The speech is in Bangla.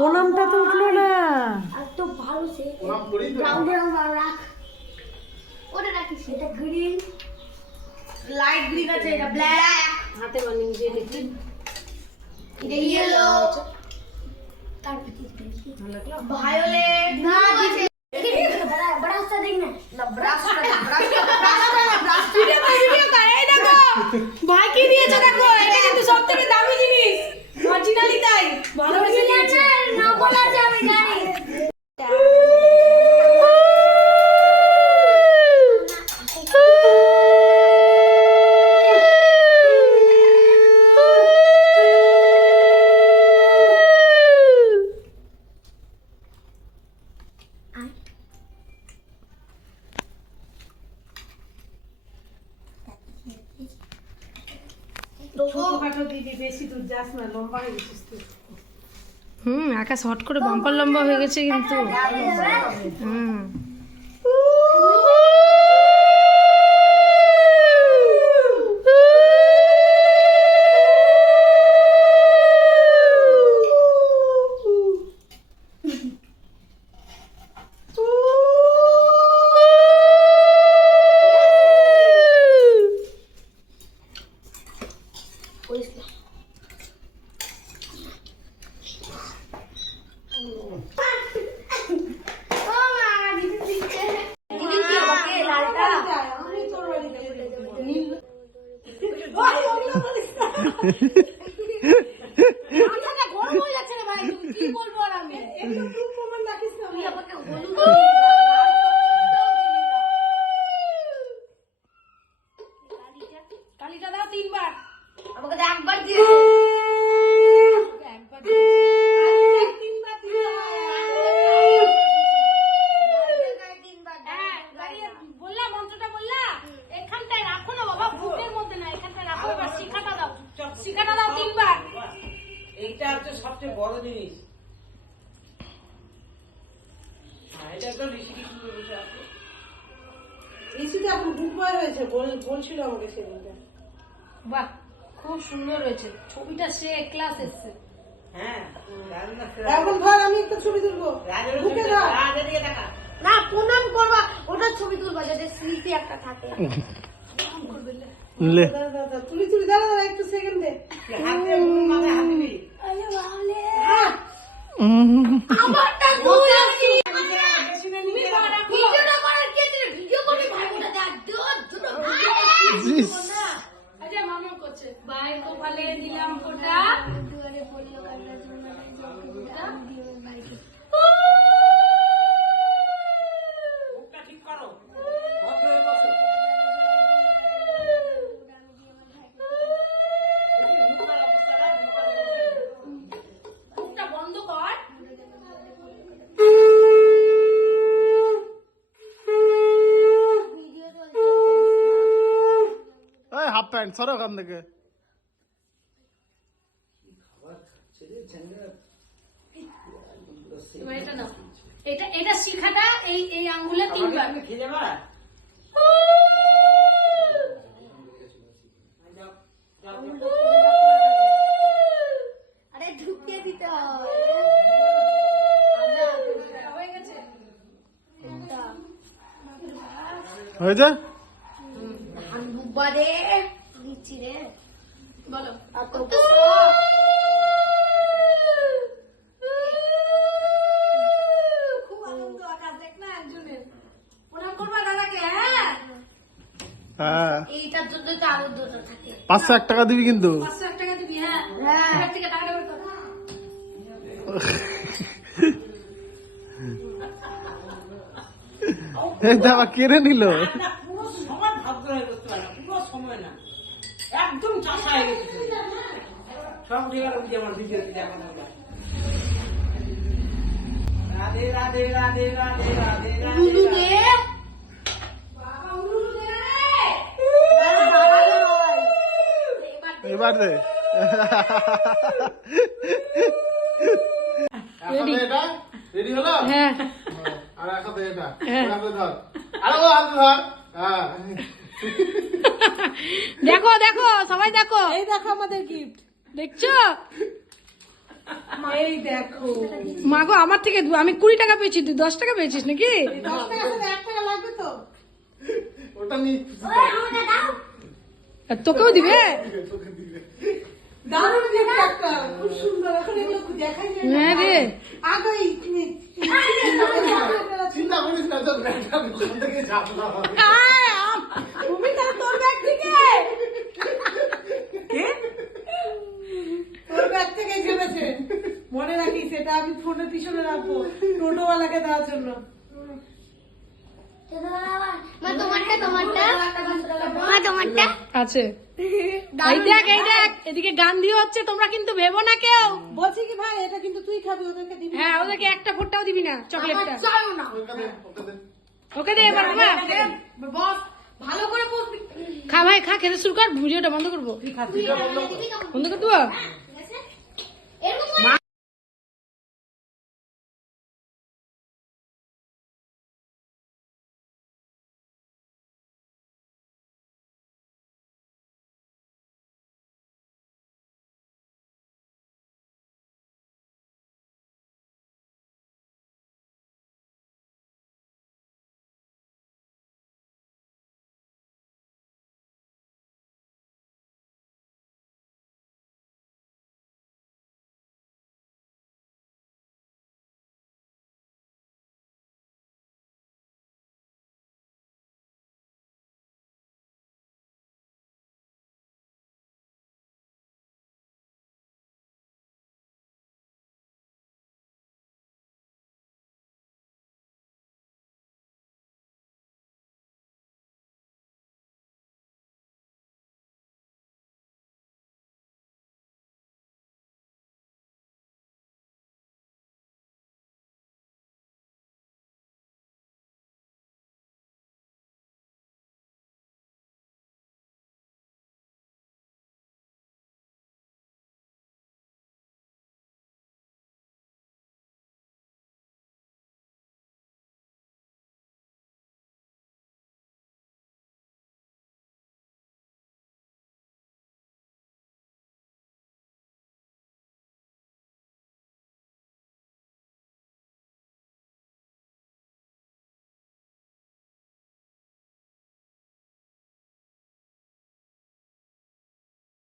প্রণামটা তো উঠলো না। এত ভালো সে প্রণাম করি তো। রাউন্ড রাউন্ড রাখ ওটা রাখিস এটা গ্রিন লাইট গ্রিন আছে এটা ব্ল্যাক হাতে বানিয়ে যে দেখি এটা ইয়েলো তারপর কি ভালো লাগলো। ভায়োলেট না আছে বড় ব্রাশটা দেখ না ব্রাশটা ভিডিও করে এই দেখো ভাই কি দিয়েছে দেখো, এটা কিন্তু সবথেকে দামি জিনিস, অরিজিনালি তাই ভালোবেসে দিয়েছে। না বলা যায় আমি জানি ছোটখাটো দিদি, বেশি দূর যাস না, লম্বা হয়ে গেছিস তুই। আকাশ হট করে বাম্পার লম্বা হয়ে গেছে কিন্তু। কালিটা দাও 3 বার, আমাকে একবার দিয়ে একবার 3 বার বললা মন্ত্রটা বললা, এখানটায় রাখো না বাবা, বুকের মধ্যে না, এখানটায় রাখো। এবার শিখাটা দাও, শিখাটা দাও 3 বার। এইটা হচ্ছে সবচেয়ে বড় জিনিস। এটা তো ঋষিকেশ বসে আছে। ঋষিতে এখন বুকবার হয়েছে বলছিল আমাকে সেদিনটা। বাহ, খুব সুন্দর হয়েছে ছবিটা, সে ক্লাস এসছে। হ্যাঁ, এখন ধর আমি একটা ছবি তুলবো, বুকে ধর। এদিকে দেখা। না প্রণাম করবা, ওটা ছবি তুলবা যাতে স্মৃতি একটা থাকে। তুলি দাঁড়া একটু সেকেন্ড দে। হাতে মাথায় হাত দিবি। আরে বালে হ্যাঁ, আমারটা তুই ভিডিওটা ভিডিওটা করার কি আছে? ভিডিও করে ভাইটা দেখ আচ্ছা মামিও করছে, বাইর কপালে দিলাম ফোঁটা। দুয়ারে পড়লো কান্না জমা দিয়ে বাড়িতে মুখটা ঠিক করো। ভদ্র হয়ে বসো। মুখের অবস্থাটা মুখটা বন্ধ কর। হাফ প্যান্ট সরো ওখান থেকে। এবার এটা নাও, এটা শিখাটা এই আঙ্গুলে 3 বার। তুমি খেয়ে যাবা? আরে ঢুকিয়ে দিতে হয়। হয়ে গেছে। হয়েছে? ধান বুব্বা রে দিচ্ছি রে বলো। খুব আনন্দ আকাশ, দেখ না একজনের। প্রণাম করবা দাদাকে। হ্যাঁ, হ্যাঁ, এইটার জন্য তো আরো দুটো থাকে। 501 টাকা দিবি কিন্তু। 501 টাকা দিবি। হ্যাঁ, এবার থেকে টাকাটা বের কর। এটা আবার কেড়ে নিল। না, পুরো সময় ভদ্র হয়ে করতে পারে না, পুরো সময় না, একদম চাষা হয়ে গেছে। সব ঠিক আছে, বুঝি আমার ভিডিওতে দেখানো হবে। রাধে রাধে রাধে রাধে রাধে দুদু রাধে। রে এবার দে। রেডি হলো? হ্যাঁ, আর একটা দে এটা। হাতে ধর। আরে ও হাতে ধর। হ্যাঁ। দেখো দেখো সবাই দেখো, এই দেখো আমাদের গিফট। দেখছো? এই দেখো মা গো আমার থেকে আমি 20 টাকা পেয়েছি, তুই 10 টাকা পেয়েছিস নাকি? 10 টাকা সাথে 1 টাকা লাগবে তো। ওটা নিয়ে আর তোকেও দিবে? তোকে দিবে। দারুণ দেখতে একটা, খুব সুন্দর। এখন এগুলো দেখাই যায় না। হ্যাঁ রে। আগে এই চিন্তা করিস না, তোর ব্যাগটা দোকান থেকে ঝাপলা হবে। তুমি তাহলে তোর ব্যাগ থেকে তোর ব্যাগ থেকে ঝেড়েছে। মনে রাখিস, সেটা আমি ফোনের পিছনে রাখবো টোটোওয়ালাকে দেওয়ার জন্য। মা তোমারটা মা তোমারটা আছে। এই দেখ এদিকে গান দিয়ে হচ্ছে, তোমরা কিন্তু ভেবো না কেউ। বলছি কি ভাই, এটা কিন্তু তুই খাবি, ওদেরকে দিবি না। হ্যাঁ, ওদেরকে একটা ফোঁটাও দিবি না চকলেটটা। চাইও না ওকে দে, ওকে দে। ওকে দে এবার বাবা। বস ভালো করে বসবি খা ভাই খা, খেতে শুরু কর, ভিডিওটা বন্ধ করবো। এটা বললো। বন্ধ করে দেবো?